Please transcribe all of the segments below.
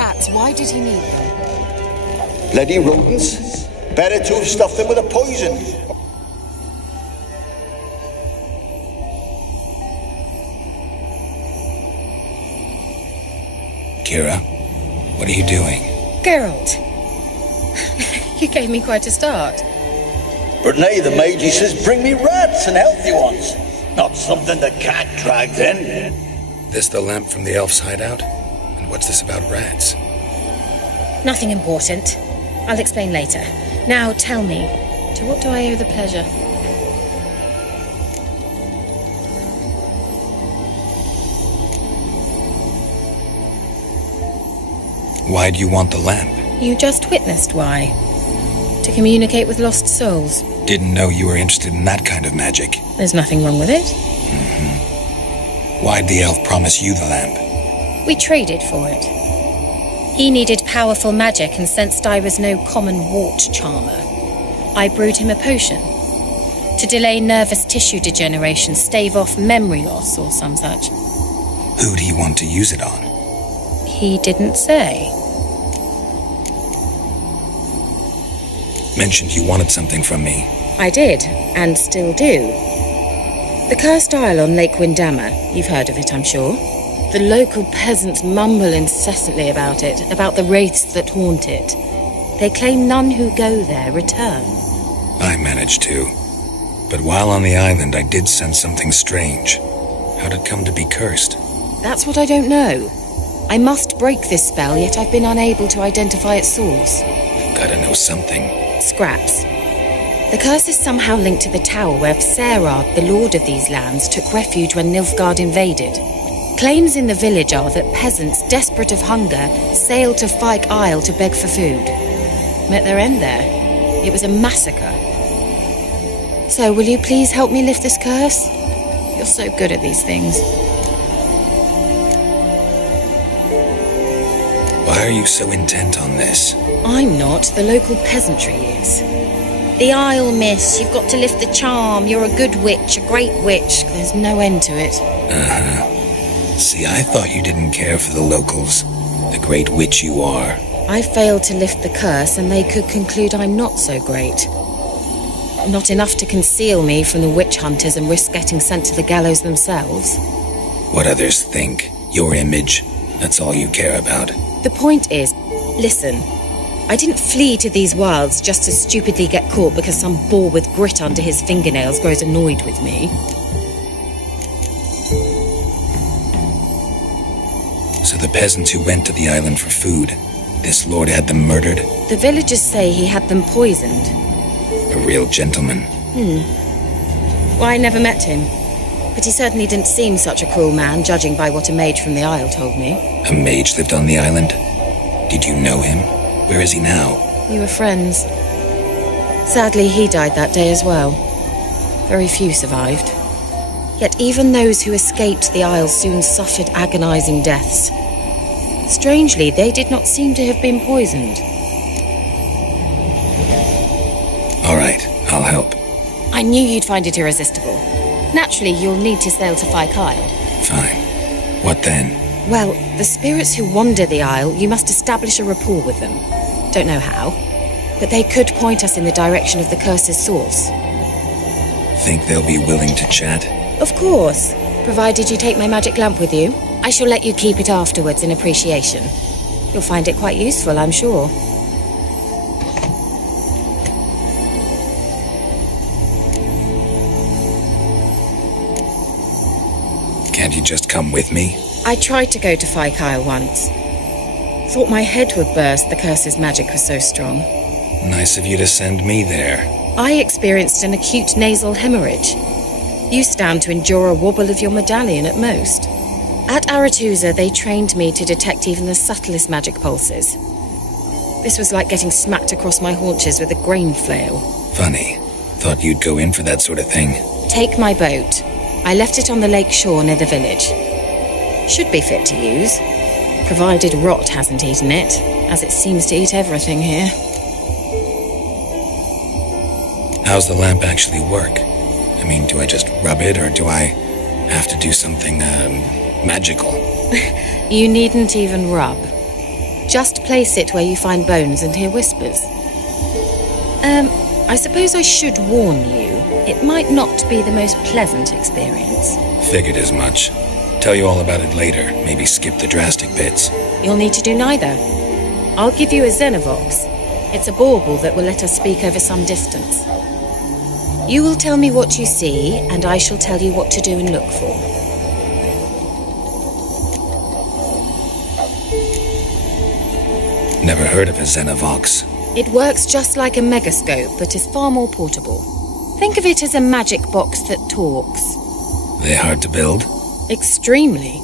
rats, why did he need them? Bloody rodents. Better to have stuffed them with a poison. Kira, what are you doing? Geralt, you gave me quite a start. But nay, the mage, he says, bring me rats and healthy ones. Not something the cat dragged in. This the lamp from the elf's hideout? And what's this about rats? Nothing important. I'll explain later. Now tell me, to what do I owe the pleasure? Why do you want the lamp? You just witnessed why. To communicate with lost souls. Didn't know you were interested in that kind of magic. There's nothing wrong with it. Why'd the elf promise you the lamp? We traded for it. He needed powerful magic and sensed I was no common wart charmer. I brewed him a potion. To delay nervous tissue degeneration, stave off memory loss or some such. Who'd he want to use it on? He didn't say. Mentioned you wanted something from me. I did, and still do. The Cursed Isle on Lake Windammer. You've heard of it, I'm sure. The local peasants mumble incessantly about it, about the wraiths that haunt it. They claim none who go there return. I managed to. But while on the island, I did sense something strange. How'd it come to be cursed? That's what I don't know. I must break this spell, yet I've been unable to identify its source. Gotta know something. Scraps. The curse is somehow linked to the tower where Serard, the lord of these lands, took refuge when Nilfgaard invaded. Claims in the village are that peasants, desperate of hunger, sailed to Fyke Isle to beg for food. Met their end there. It was a massacre. So, will you please help me lift this curse? You're so good at these things. Why are you so intent on this? I'm not. The local peasantry is. The Isle, miss. You've got to lift the charm. You're a good witch, a great witch. There's no end to it. See, I thought you didn't care for the locals. The great witch you are. I failed to lift the curse, and they could conclude I'm not so great. Not enough to conceal me from the witch hunters and risk getting sent to the gallows themselves. What others think. Your image. That's all you care about. The point is, listen. I didn't flee to these wilds just to stupidly get caught because some boar with grit under his fingernails grows annoyed with me. So the peasants who went to the island for food, this lord had them murdered? The villagers say he had them poisoned. A real gentleman. Well, I never met him. But he certainly didn't seem such a cruel man, judging by what a mage from the Isle told me. A mage lived on the island? Did you know him? Where is he now? We were friends. Sadly, he died that day as well. Very few survived. Yet even those who escaped the Isle soon suffered agonizing deaths. Strangely, they did not seem to have been poisoned. All right, I'll help. I knew you'd find it irresistible. Naturally, you'll need to sail to Fyke Isle. Fine. What then? Well, the spirits who wander the Isle, you must establish a rapport with them. Don't know how, but they could point us in the direction of the curse's source. Think they'll be willing to chat? Of course, provided you take my magic lamp with you. I shall let you keep it afterwards in appreciation. You'll find it quite useful, I'm sure. Can't you just come with me? I tried to go to Fyke Isle once. Thought my head would burst, the curse's magic was so strong. Nice of you to send me there. I experienced an acute nasal hemorrhage. You stand to endure a wobble of your medallion at most. At Aretusa, they trained me to detect even the subtlest magic pulses. This was like getting smacked across my haunches with a grain flail. Funny. Thought you'd go in for that sort of thing. Take my boat. I left it on the lake shore near the village. Should be fit to use, provided rot hasn't eaten it, as it seems to eat everything here. How's the lamp actually work? I mean, do I just rub it, or do I have to do something, magical? You needn't even rub. Just place it where you find bones and hear whispers. I suppose I should warn you, it might not be the most pleasant experience. Figured as much. Tell you all about it later, maybe skip the drastic bits. You'll need to do neither. I'll give you a Xenovox. It's a bauble that will let us speak over some distance. You will tell me what you see, and I shall tell you what to do and look for. Never heard of a Xenovox. It works just like a megascope, but is far more portable. Think of it as a magic box that talks. They hard to build? Extremely.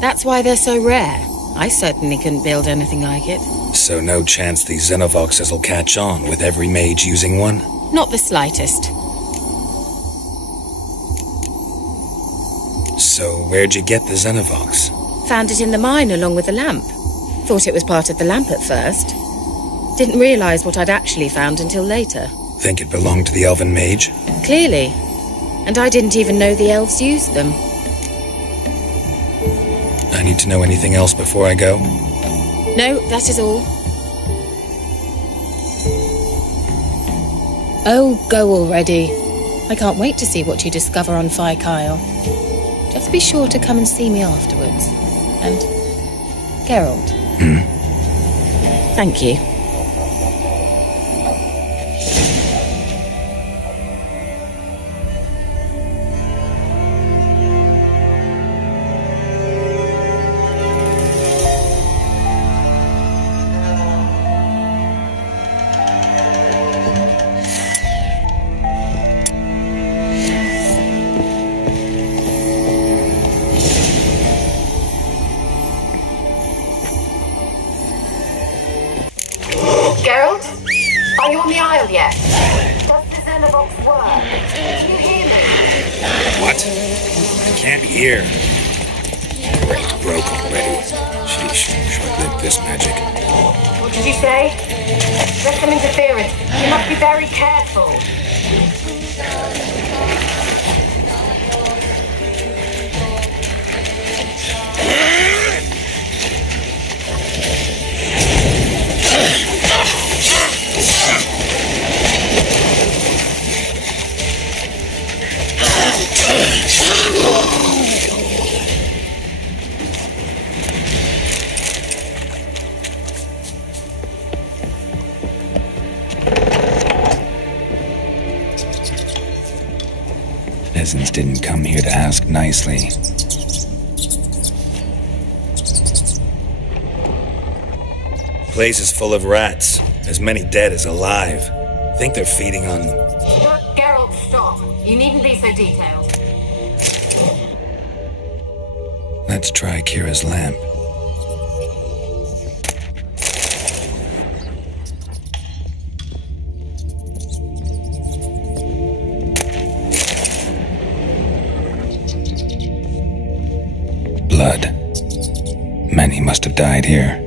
That's why they're so rare. I certainly couldn't build anything like it. So no chance these Xenovoxes will catch on with every mage using one? Not the slightest. So where'd you get the Xenovox? Found it in the mine along with the lamp. Thought it was part of the lamp at first. Didn't realize what I'd actually found until later. Think it belonged to the elven mage? Clearly. And I didn't even know the elves used them. I need to know anything else before I go? No, that is all. Oh, go already. I can't wait to see what you discover on Fyke Isle. Just be sure to come and see me afterwards. And Geralt. Thank you. Geralt? Are you on the Isle yet? Does the Xenovox work? Can you hear me? What? I can't hear. Great, broke already. Sheesh, short-lived this magic. What did you say? There's some interference. You must be very careful. Peasants didn't come here to ask nicely. Place is full of rats. As many dead as alive. Think they're feeding on... Geralt, stop. You needn't be so detailed. Let's try Kira's lamp. Blood. Many must have died here.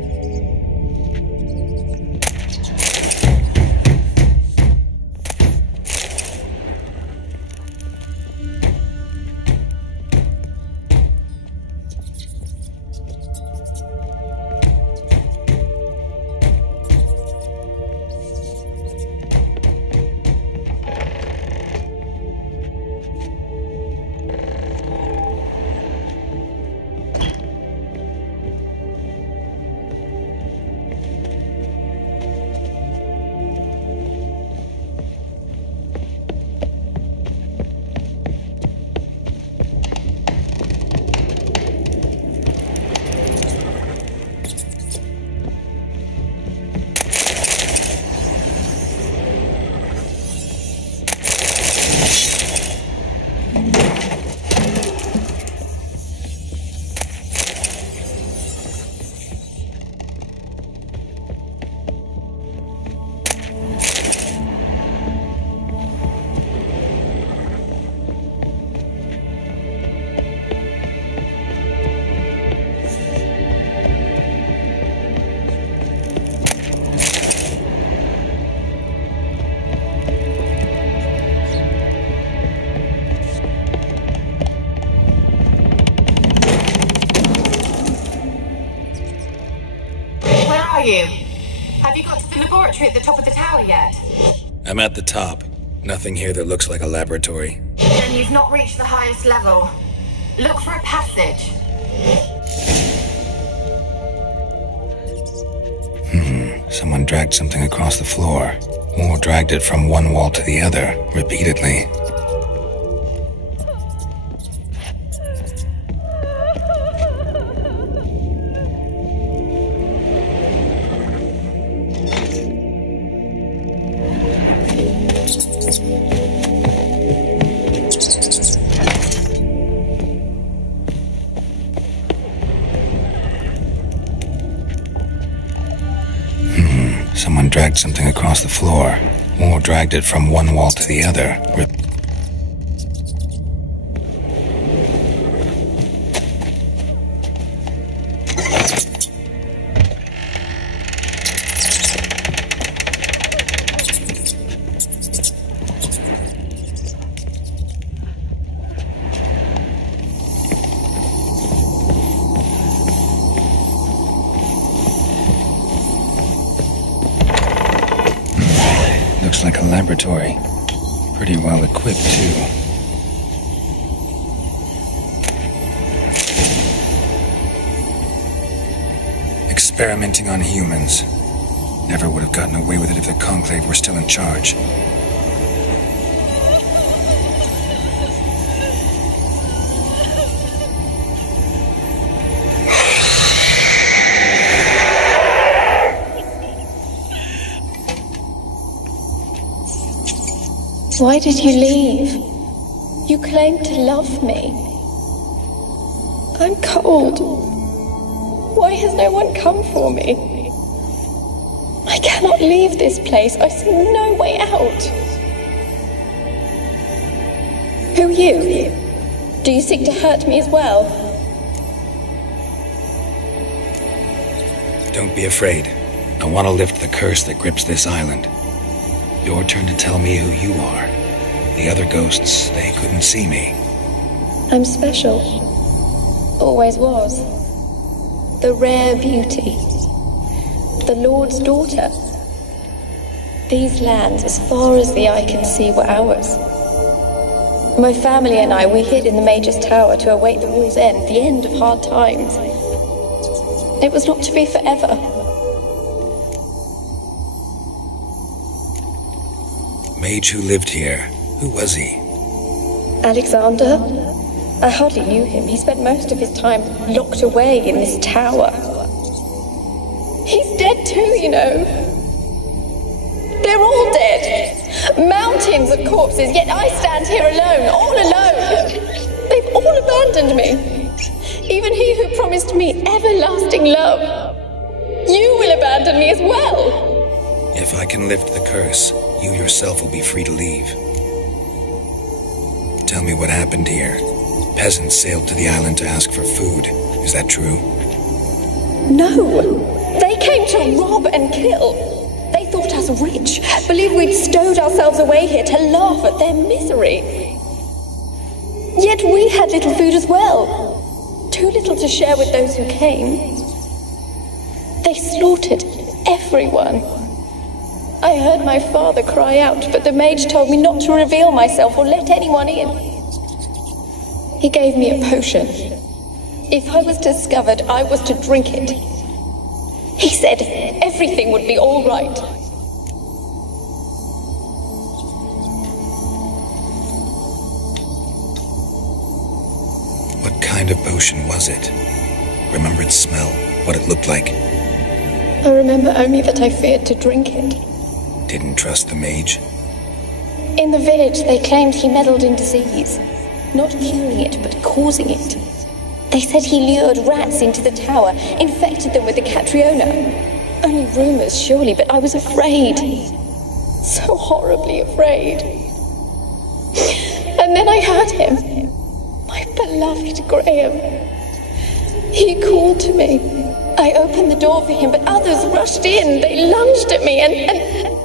are you? Have you got to the laboratory at the top of the tower yet? I'm at the top. Nothing here that looks like a laboratory. Then you've not reached the highest level. Look for a passage. Someone dragged something across the floor, or dragged it from one wall to the other, repeatedly. Someone dragged something across the floor, or dragged it from one wall to the other. Looks like a laboratory. Pretty well equipped, too. Experimenting on humans. Never would have gotten away with it if the Conclave were still in charge. Why did you leave? You claimed to love me. I'm cold. Why has no one come for me? I cannot leave this place. I see no way out. Who are you? Do you seek to hurt me as well? Don't be afraid. I want to lift the curse that grips this island. Your turn to tell me who you are. The other ghosts, they couldn't see me. I'm special. Always was. The rare beauty. The Lord's daughter. These lands, as far as the eye can see, were ours. My family and I, we hid in the Major's Tower to await the war's end, the end of hard times. It was not to be forever. Mage who lived here. Who was he? Alexander? I hardly knew him. He spent most of his time locked away in this tower. He's dead too, you know. They're all dead. Mountains of corpses, yet I stand here alone, all alone. They've all abandoned me. Even he who promised me everlasting love. You will abandon me as well. If I can lift the curse, you yourself will be free to leave. Tell me what happened here. Peasants sailed to the island to ask for food. Is that true? No. They came to rob and kill. They thought us rich, believed we'd stowed ourselves away here to laugh at their misery. Yet we had little food as well. Too little to share with those who came. They slaughtered everyone. I heard my father cry out, but the mage told me not to reveal myself or let anyone in. He gave me a potion. If I was discovered, I was to drink it. He said everything would be all right. What kind of potion was it? Remember its smell, what it looked like? I remember only that I feared to drink it. Didn't trust the mage? In the village, they claimed he meddled in disease. Not curing it, but causing it. They said he lured rats into the tower, infected them with the Catriona. Only rumors, surely, but I was afraid. So horribly afraid. And then I heard him. My beloved Graham. He called to me. I opened the door for him, but others rushed in. They lunged at me and...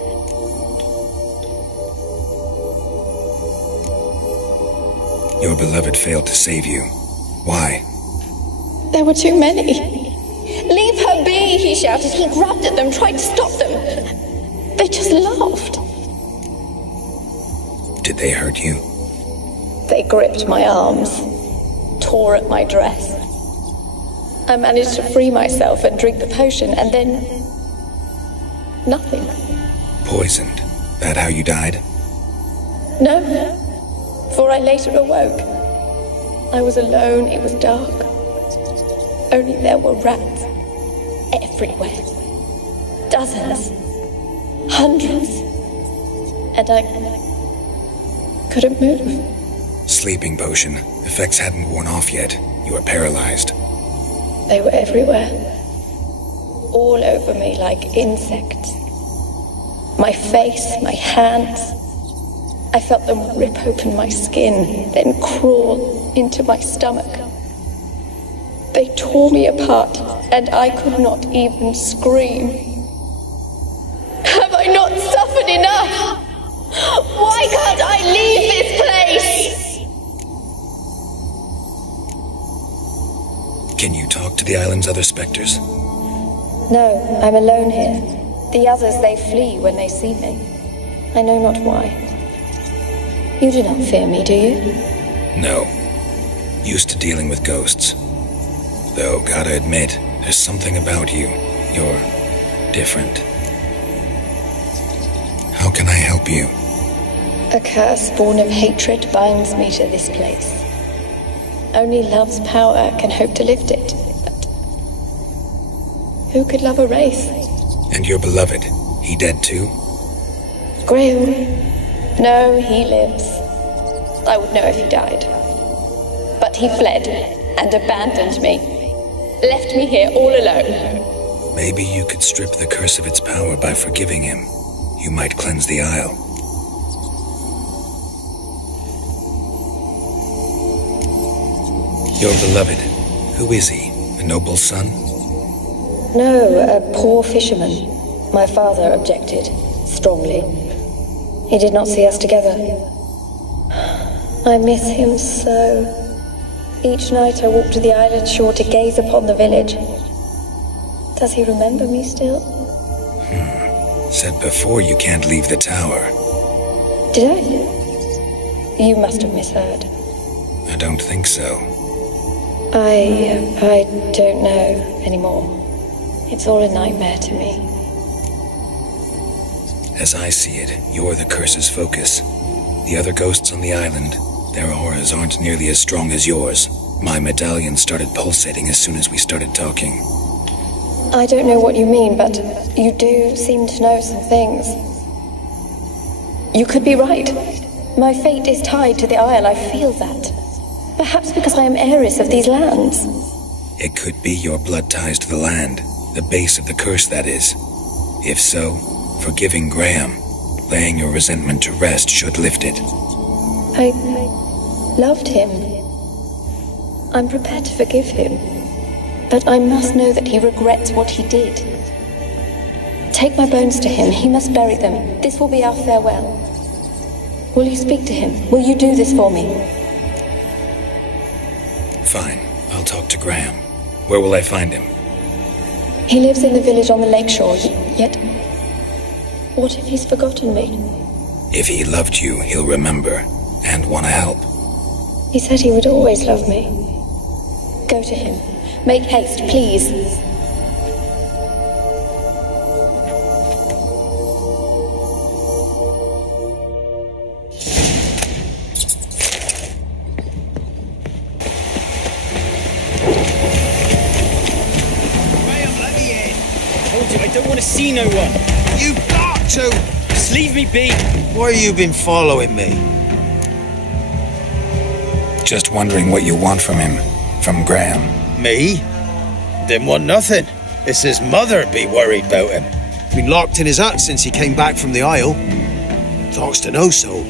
Your beloved failed to save you. Why? There were too many. Leave her be, he shouted. He grabbed at them, tried to stop them. They just laughed. Did they hurt you? They gripped my arms, tore at my dress. I managed to free myself and drink the potion, and then... nothing. Poisoned. That how you died? No, for I later awoke. I was alone, it was dark. Only there were rats everywhere. Dozens. Hundreds. And I couldn't move. Sleeping potion. Effects hadn't worn off yet. You were paralyzed. They were everywhere. All over me like insects. My face, my hands. I felt them rip open my skin, then crawl into my stomach. They tore me apart, and I could not even scream. Have I not suffered enough? Why can't I leave this place? Can you talk to the island's other specters? No, I'm alone here. The others, they flee when they see me. I know not why. You do not fear me, do you? No. Used to dealing with ghosts. Though, gotta admit, there's something about you. You're different. How can I help you? A curse born of hatred binds me to this place. Only love's power can hope to lift it. But who could love a wraith? And your beloved, he dead too? Graham. No, he lives. I would know if he died. But he fled and abandoned me. Left me here all alone. Maybe you could strip the curse of its power by forgiving him. You might cleanse the Isle. Your beloved, who is he? A noble son? No, a poor fisherman. My father objected, strongly. He did not see us together. I miss him so. Each night I walk to the island shore to gaze upon the village. Does he remember me still? Said before you can't leave the tower. Did I? You must have misheard. I don't think so. I don't know anymore. It's all a nightmare to me. As I see it, you're the curse's focus. The other ghosts on the island, their auras aren't nearly as strong as yours. My medallion started pulsating as soon as we started talking. I don't know what you mean, but you do seem to know some things. You could be right. My fate is tied to the Isle, I feel that. Perhaps because I am heiress of these lands. It could be your blood ties to the land, the base of the curse, that is. If so, forgiving Graham, laying your resentment to rest should lift it. I loved him. I'm prepared to forgive him. But I must know that he regrets what he did. Take my bones to him. He must bury them. This will be our farewell. Will you speak to him? Will you do this for me? Fine. I'll talk to Graham. Where will I find him? He lives in the village on the lakeshore, yet... what if he's forgotten me? If he loved you, he'll remember, and want to help. He said he would always love me. Go to him. Make haste, please. I don't want to see no one. You've got to! Just leave me be. Why you been following me? Just wondering what you want from him. From Graham. Me? Didn't want nothing. It's his mother be worried about him. Been locked in his hut since he came back from the Isle. Talks to no soul.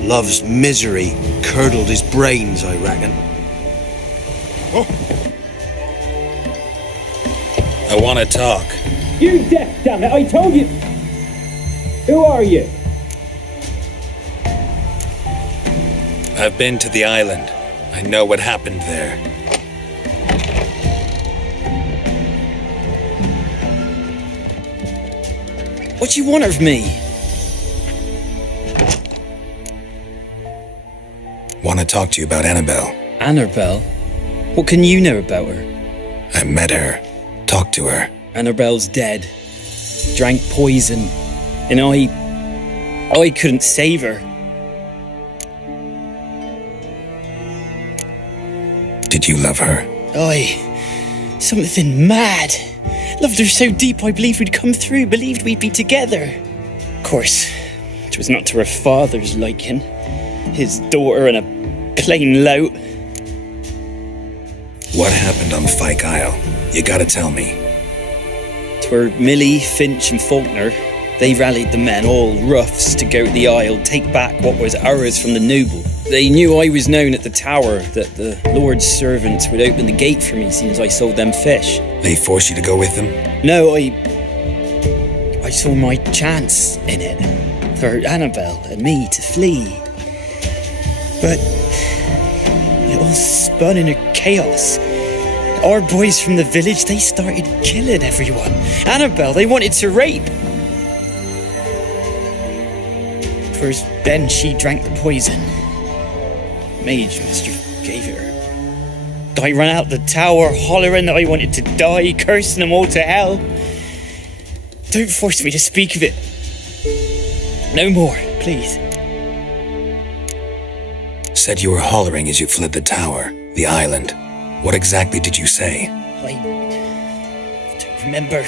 Love's misery curdled his brains, I reckon. Oh. I want to talk. You deaf, damn it! I told you. Who are you? I've been to the island. I know what happened there. What do you want of me? Want to talk to you about Annabelle. Annabelle? What can you know about her? I met her. Talked to her. Annabelle's dead. Drank poison. And I couldn't save her. Did you love her? Something mad. Loved her so deep I believed we'd come through, believed we'd be together. Of course, it was not to her father's liking. His daughter and a plain lout. What happened on Fyke Isle? You gotta tell me. 'Twere Millie, Finch and Faulkner. They rallied the men, all roughs, to go to the Isle, take back what was ours from the noble. They knew I was known at the tower, that the Lord's servants would open the gate for me since I sold them fish. They forced you to go with them? No, I saw my chance in it, for Annabelle and me to flee. But it all spun in a chaos. Our boys from the village, they started killing everyone. Annabelle, they wanted to rape. First, then she drank the poison. Mage must have gave it her. I ran out the tower, hollering that I wanted to die, cursing them all to hell. Don't force me to speak of it. No more, please. Said you were hollering as you fled the tower, the island. What exactly did you say? I don't remember.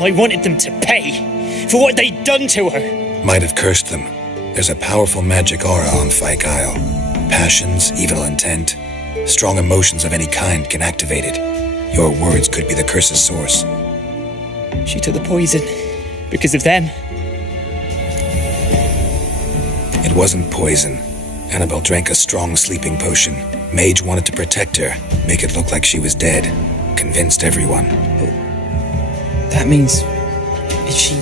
I wanted them to pay for what they'd done to her. Might have cursed them. There's a powerful magic aura on Fyke Isle. Passions, evil intent, strong emotions of any kind can activate it. Your words could be the curse's source. She took the poison because of them. It wasn't poison. Annabelle drank a strong sleeping potion. Mage wanted to protect her, make it look like she was dead. Convinced everyone. That means... Is she...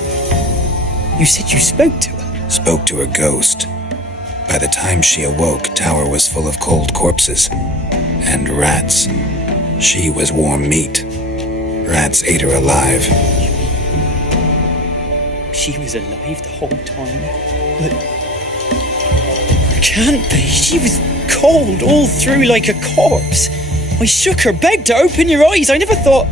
You said you spoke to her? Spoke to her ghost. By the time she awoke, tower was full of cold corpses. And rats. She was warm meat. Rats ate her alive. She was alive the whole time? But... It can't be. She was cold all through like a corpse. I shook her, begged her, open your eyes. I never thought...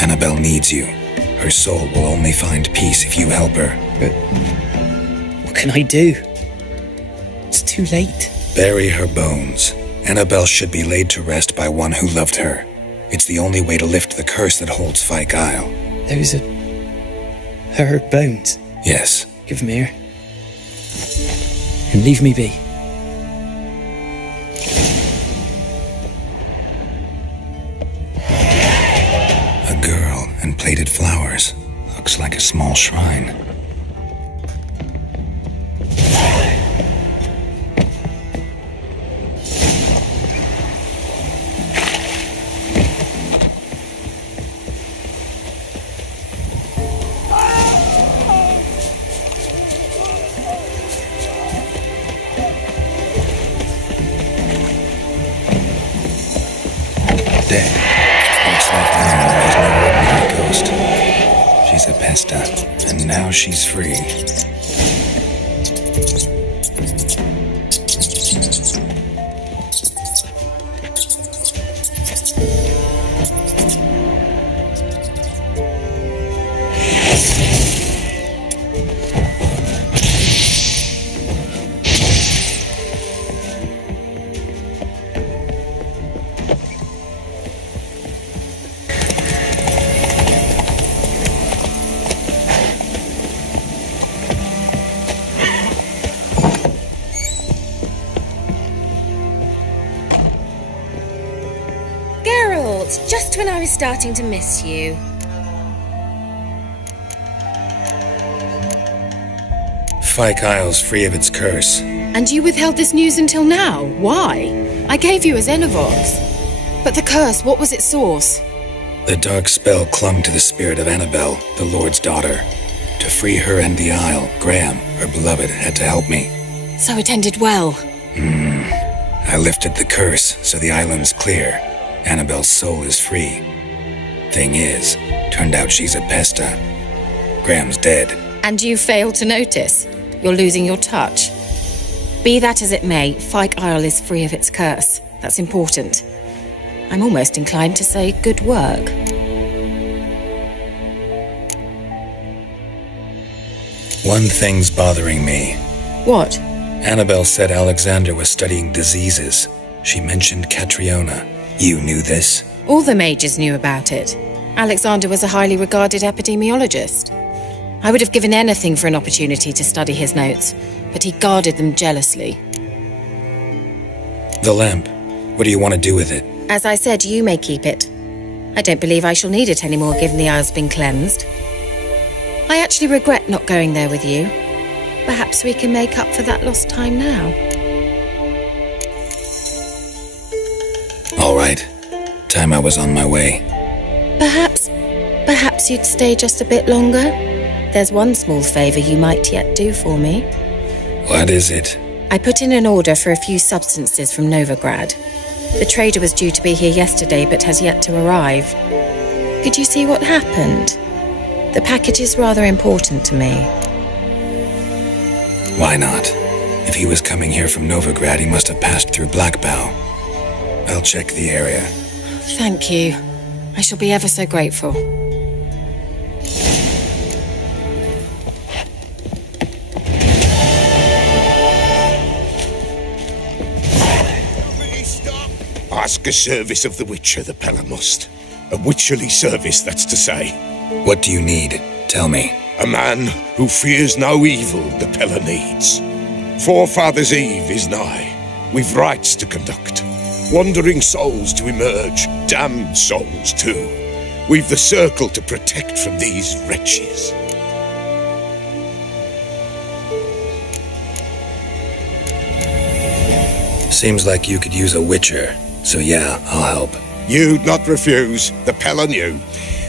Annabelle needs you. Her soul will only find peace if you help her. But... What can I do? It's too late. Bury her bones. Annabelle should be laid to rest by one who loved her. It's the only way to lift the curse that holds Fyke Isle. Those are... her bones? Yes. Give them here. And leave me be. A girl and plated flowers. Looks like a small shrine. Dead. Looks like Annabelle was no ordinary ghost. She's a pesta, and now she's free. Just when I was starting to miss you. Fyke Isle's free of its curse. And you withheld this news until now? Why? I gave you a Xenovox. But the curse, what was its source? The dark spell clung to the spirit of Annabelle, the Lord's daughter. To free her and the Isle, Graham, her beloved, had to help me. So it ended well. I lifted the curse, so the island's clear. Annabelle's soul is free. Thing is, turned out she's a pesta. Graham's dead. And you failed to notice. You're losing your touch. Be that as it may, Fyke Isle is free of its curse. That's important. I'm almost inclined to say good work. One thing's bothering me. What? Annabelle said Alexander was studying diseases. She mentioned Catriona. You knew this? All the mages knew about it. Alexander was a highly regarded epidemiologist. I would have given anything for an opportunity to study his notes, but he guarded them jealously. The lamp. What do you want to do with it? As I said, you may keep it. I don't believe I shall need it anymore, given the Isle's been cleansed. I actually regret not going there with you. Perhaps we can make up for that lost time now. All right. Time I was on my way. Perhaps you'd stay just a bit longer? There's one small favour you might yet do for me. What is it? I put in an order for a few substances from Novigrad. The trader was due to be here yesterday, but has yet to arrive. Could you see what happened? The package is rather important to me. Why not? If he was coming here from Novigrad, he must have passed through Blackbough. I'll check the area. Thank you. I shall be ever so grateful. Ask a service of the Witcher, the Pella must. A witcherly service, that's to say. What do you need? Tell me. A man who fears no evil the Pella needs. Forefathers' Eve is nigh. We've rites to conduct. Wandering souls to emerge. Damned souls, too. We've the circle to protect from these wretches. Seems like you could use a witcher. So yeah, I'll help. You'd not refuse. The Pella knew.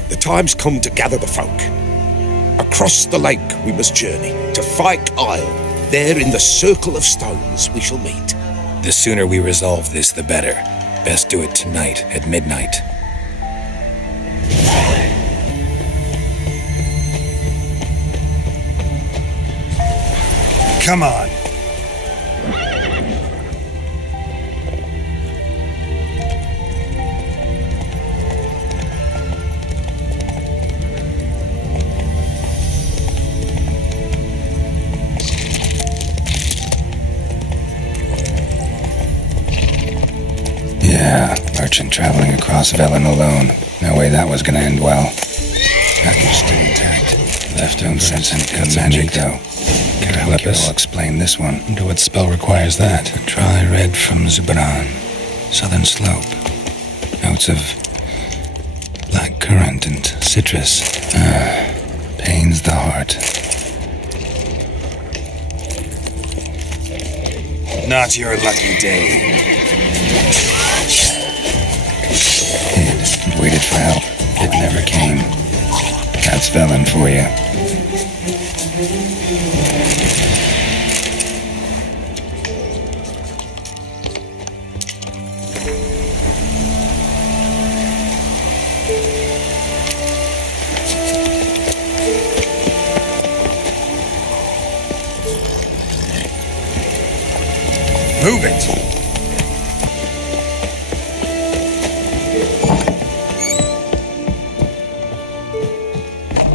The time's come to gather the folk. Across the lake we must journey, to Fyke Isle. There in the circle of stones we shall meet. The sooner we resolve this, the better. Best do it tonight, at midnight. Come on. Yeah, merchant traveling across Velen alone. No way that was gonna end well. Package still intact. Leftovers and good magic, though. Caralicus will explain this one. Wonder what spell requires that. A dry red from Zubran. Southern slope. Notes of black currant and citrus. Pains the heart. Not your lucky day. Hid and waited for help. It never came. That's Velen for you. Move it!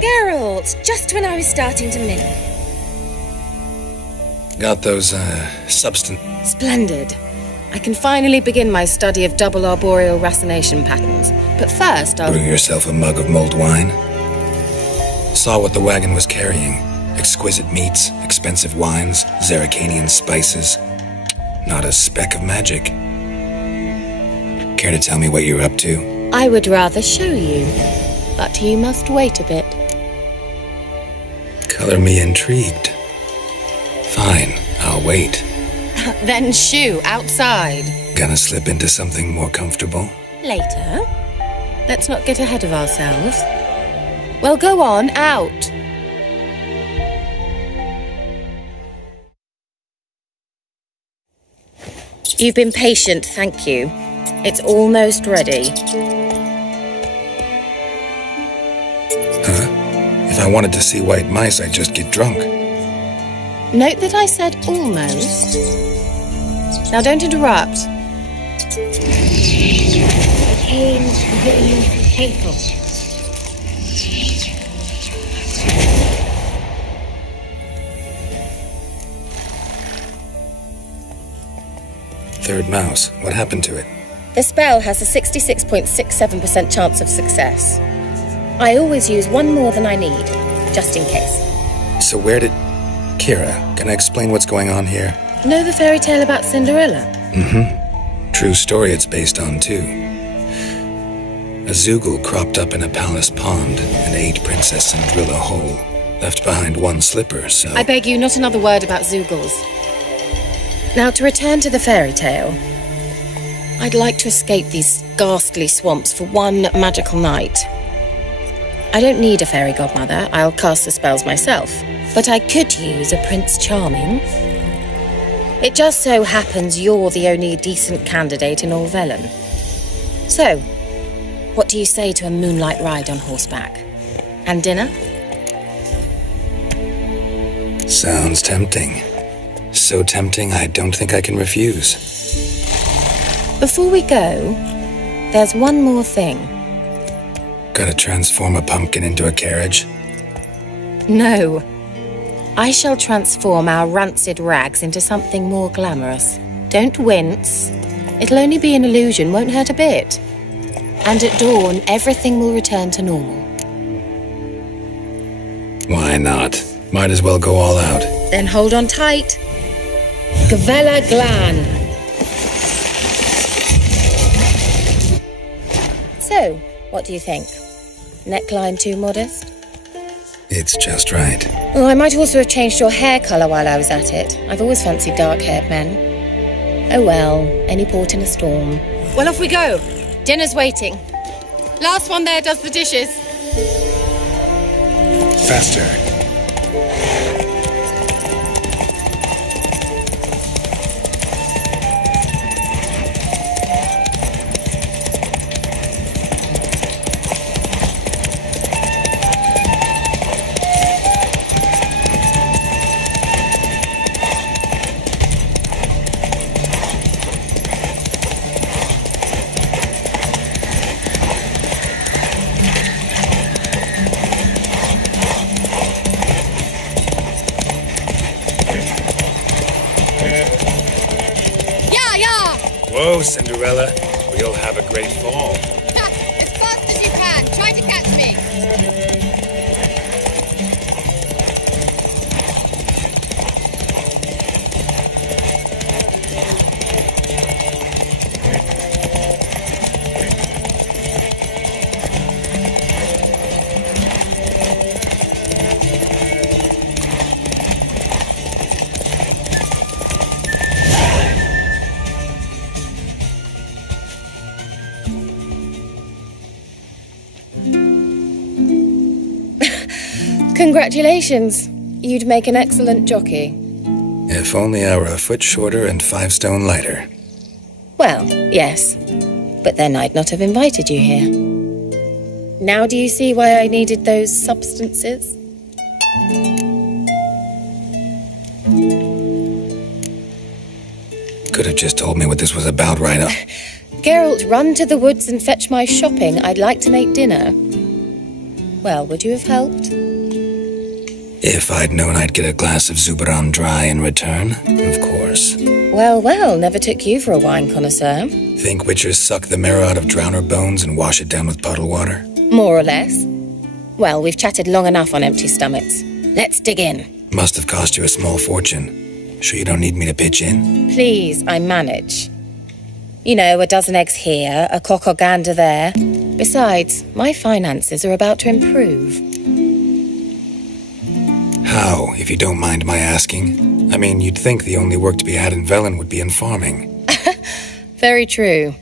Geralt, just when I was starting to mint. Got those, substance... Splendid. I can finally begin my study of double arboreal racination patterns. But first, I'll... Brew yourself a mug of mulled wine. Saw what the wagon was carrying. Exquisite meats, expensive wines, Zerrikanian spices. Not a speck of magic. Care to tell me what you're up to? I would rather show you, but you must wait a bit. Color me intrigued. Fine, I'll wait. Then shoo, outside. Gonna slip into something more comfortable? Later. Let's not get ahead of ourselves. Well, go on, out. You've been patient, thank you. It's almost ready. I wanted to see white mice, I'd just get drunk. Note that I said almost. Now don't interrupt. Came very faithful. Third mouse. What happened to it? The spell has a 66.67% chance of success. I always use one more than I need, just in case. So where did... Kira, can I explain what's going on here? Know the fairy tale about Cinderella? Mm-hmm. True story it's based on, too. A Zoogle cropped up in a palace pond and ate Princess Cinderella whole. Left behind one slipper, so... I beg you, not another word about Zoogles. Now, to return to the fairy tale, I'd like to escape these ghastly swamps for one magical night. I don't need a fairy godmother, I'll cast the spells myself. But I could use a Prince Charming. It just so happens you're the only decent candidate in all Velen. So, what do you say to a moonlight ride on horseback? And dinner? Sounds tempting. So tempting, I don't think I can refuse. Before we go, there's one more thing. Gotta transform a pumpkin into a carriage? No. I shall transform our rancid rags into something more glamorous. Don't wince. It'll only be an illusion, won't hurt a bit. And at dawn, everything will return to normal. Why not? Might as well go all out. Then hold on tight. Gavella Glan. So, what do you think? Neckline too modest? It's just right. Oh, I might also have changed your hair colour while I was at it. I've always fancied dark-haired men. Oh well, any port in a storm. Well, off we go. Dinner's waiting. Last one there does the dishes. Faster. Whoa, Cinderella. We'll have a great fall. As fast as you can. Try to catch me. Congratulations. You'd make an excellent jockey. If only I were a foot shorter and 5 stone lighter. Well, yes. But then I'd not have invited you here. Now do you see why I needed those substances? Could have just told me what this was about right up. Geralt, run to the woods and fetch my shopping. I'd like to make dinner. Well, would you have helped? If I'd known I'd get a glass of Zuberan Dry in return, of course. Well, never took you for a wine connoisseur. Think witchers suck the marrow out of drowner bones and wash it down with puddle water? More or less. Well, we've chatted long enough on empty stomachs. Let's dig in. Must have cost you a small fortune. Sure you don't need me to pitch in? Please, I manage. You know, a dozen eggs here, a cock or gander there. Besides, my finances are about to improve. How, if you don't mind my asking? I mean, you'd think the only work to be had in Velen would be in farming. Very true.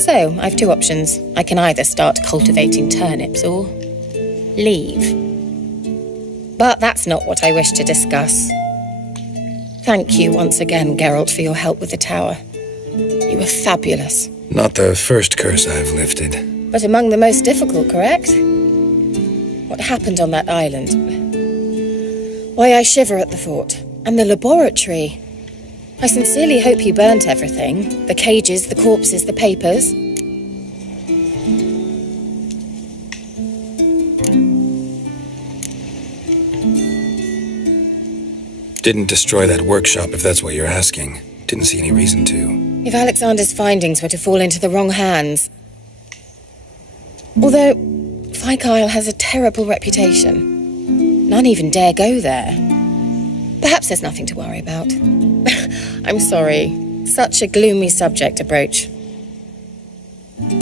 So, I've 2 options. I can either start cultivating turnips or leave. But that's not what I wish to discuss. Thank you once again, Geralt, for your help with the tower. You were fabulous. Not the first curse I've lifted. But among the most difficult, correct? what happened on that island. Why I shiver at the thought. And the laboratory. I sincerely hope you burnt everything. The cages, the corpses, the papers. Didn't destroy that workshop, if that's what you're asking. Didn't see any reason to. If Alexander's findings were to fall into the wrong hands... Although, Fyke Isle has a terrible reputation. None even dare go there. Perhaps there's nothing to worry about. I'm sorry. Such a gloomy subject to broach.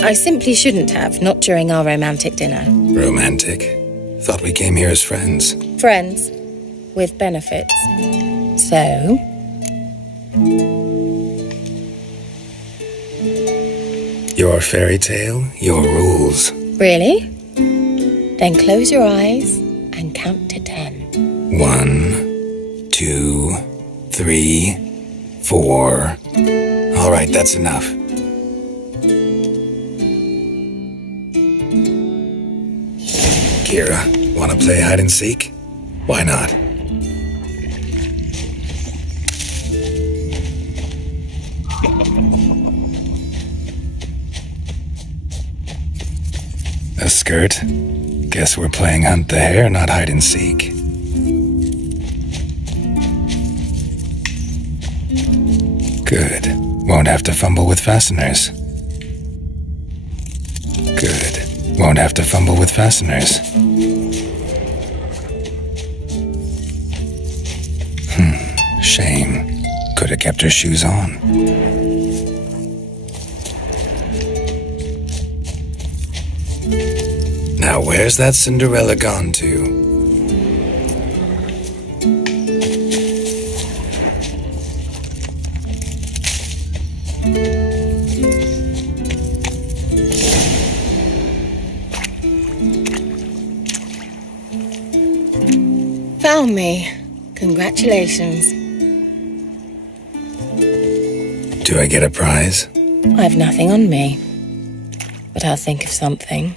I simply shouldn't have, not during our romantic dinner. Romantic? Thought we came here as friends. Friends. With benefits. So... Your fairy tale, your rules. Really? Then close your eyes and count to 10. 1, 2, 3, 4. All right, that's enough. Kira, wanna play hide and seek? Why not? A skirt? Guess we're playing hunt the hare, not hide and seek. Good. Won't have to fumble with fasteners. Good. Won't have to fumble with fasteners. Shame. Could have kept her shoes on. Now where's that Cinderella gone to? Found me. Congratulations. Do I get a prize? I've nothing on me. But I'll think of something.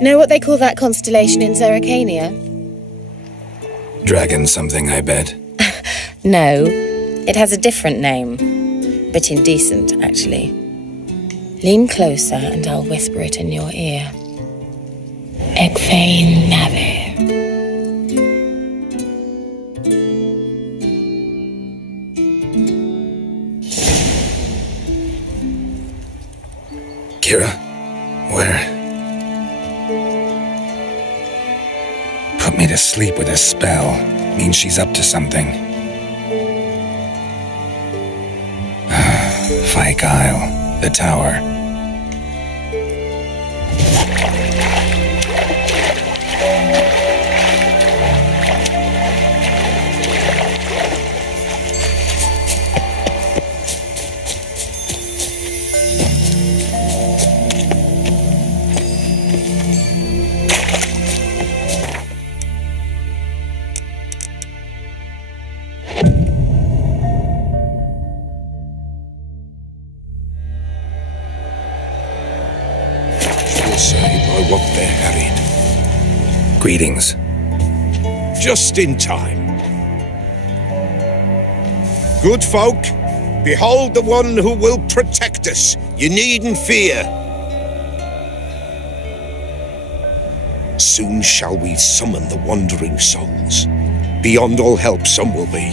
Know what they call that constellation in Zerrikania? Dragon something, I bet. No, it has a different name. But indecent, actually. Lean closer and I'll whisper it in your ear. Egfain Nave. Kira? Where? Put me to sleep with a spell. Means she's up to something. Fyke Isle. The tower. Greetings. Just in time. Good folk, behold the one who will protect us. You needn't fear. Soon shall we summon the wandering souls. Beyond all help some will be.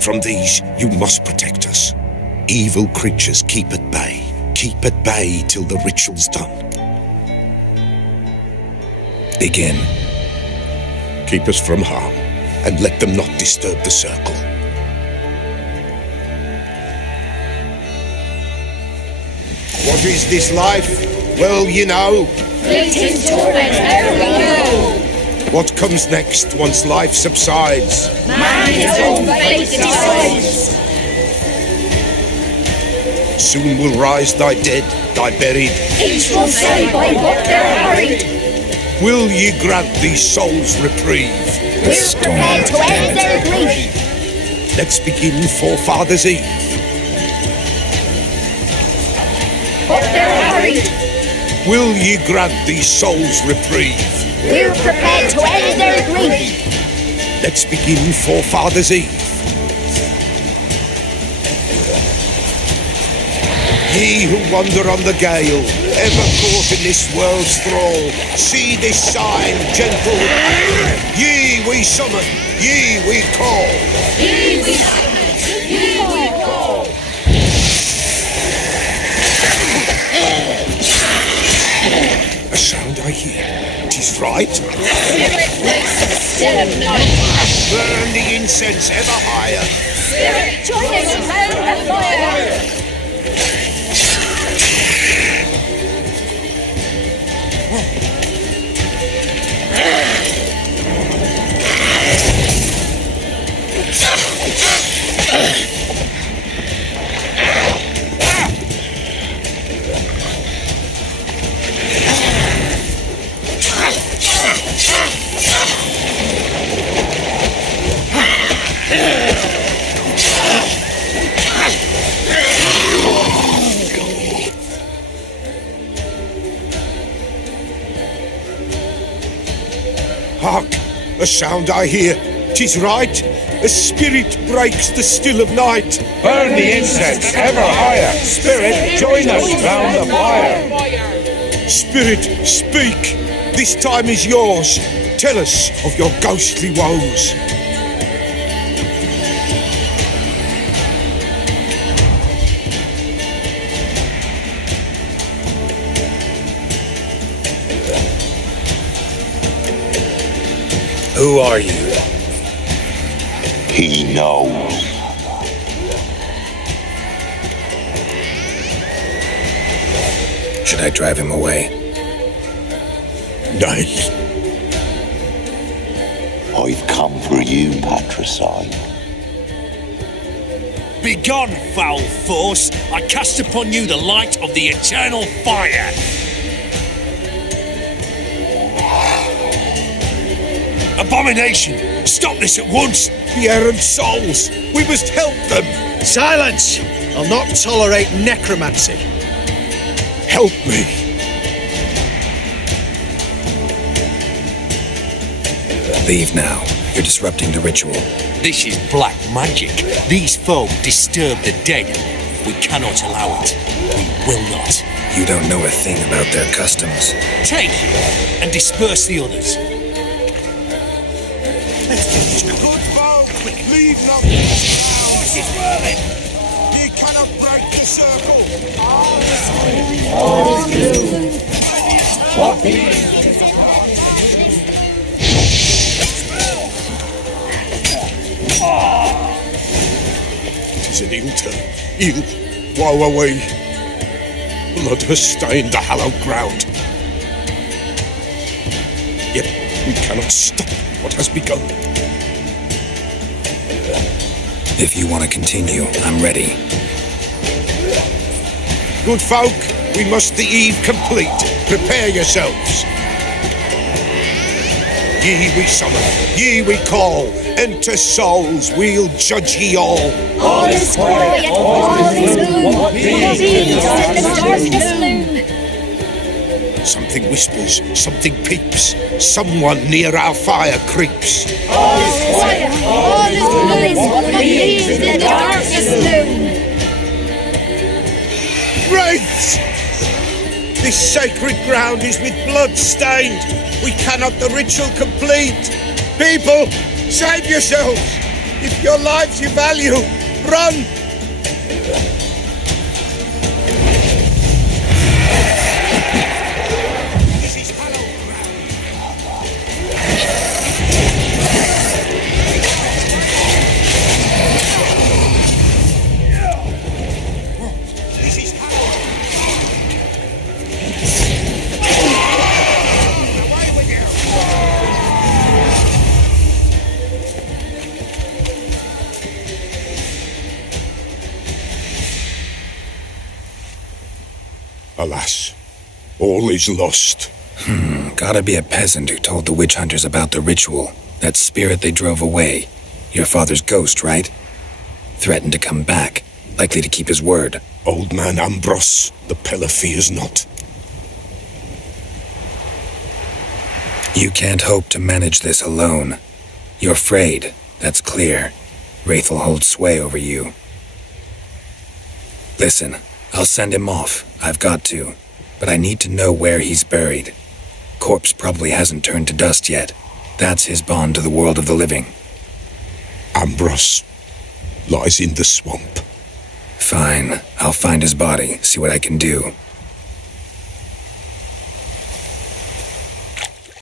From these you must protect us. Evil creatures keep at bay. Keep at bay till the ritual's done. Begin. Keep us from harm, and let them not disturb the circle. What is this life? Well, you know. Fleeting torment, we know. What comes next once life subsides? Man his own fate decides. Soon will rise thy dead, thy buried. Each will say by what they're harried. Will ye grant these souls reprieve? We're prepared to end their grief. Let's begin Forefathers' Eve. What they're harried. Will ye grant these souls reprieve? We're prepared to end their grief. Let's begin Forefathers' Eve. Ye who wander on the gale, ever caught in this world's thrall, see this sign, gentle. Ye we summon, ye we call. Ye we summon, ye we call. A sound I hear. 'Tis right. Spirit makes still of night. Burn the incense ever higher. Spirit, join us round the fire. Hark! A sound I hear. 'Tis right. A spirit breaks the still of night. Burn the incense ever higher. Spirit, join us round the fire. Spirit, speak. This time is yours. Tell us of your ghostly woes. Who are you? He knows. Should I drive him away? Nay. I've come for you, patricide. Begone, foul force! I cast upon you the light of the eternal fire! Abomination! Stop this at once! The errant souls! We must help them! Silence! I'll not tolerate necromancy. Help me! Leave now. You're disrupting the ritual. This is black magic. These folk disturb the dead. We cannot allow it. We will not. You don't know a thing about their customs. Take him and disperse the others. Good folk, leave not this is Merlin. Ye cannot break the circle. Tis an ill turn. Ill. Woe away. Blood has stained the hallowed ground. Yet we cannot stop what has begun. If you want to continue, I'm ready. Good folk, we must the eve complete. Prepare yourselves. Ye we summon, ye we call. Enter souls, we'll judge ye all. All is quiet, all is gloom. Beings in the darkness loom. Something whispers, something peeps. Someone near our fire creeps. All is quiet, all is gloom. Beings in the darkness loom. Wraiths! This sacred ground is with blood stained. We cannot the ritual complete. People, save yourselves. If your lives you value, run. Alas, all is lost. Gotta be a peasant who told the witch hunters about the ritual. That spirit they drove away. Your father's ghost, right? Threatened to come back. Likely to keep his word. Old man Ambros, the Pella fears not. You can't hope to manage this alone. You're afraid, that's clear. Wraith will hold sway over you. Listen, I'll send him off. I've got to. But I need to know where he's buried. Corpse probably hasn't turned to dust yet. That's his bond to the world of the living. Ambros lies in the swamp. Fine. I'll find his body, see what I can do.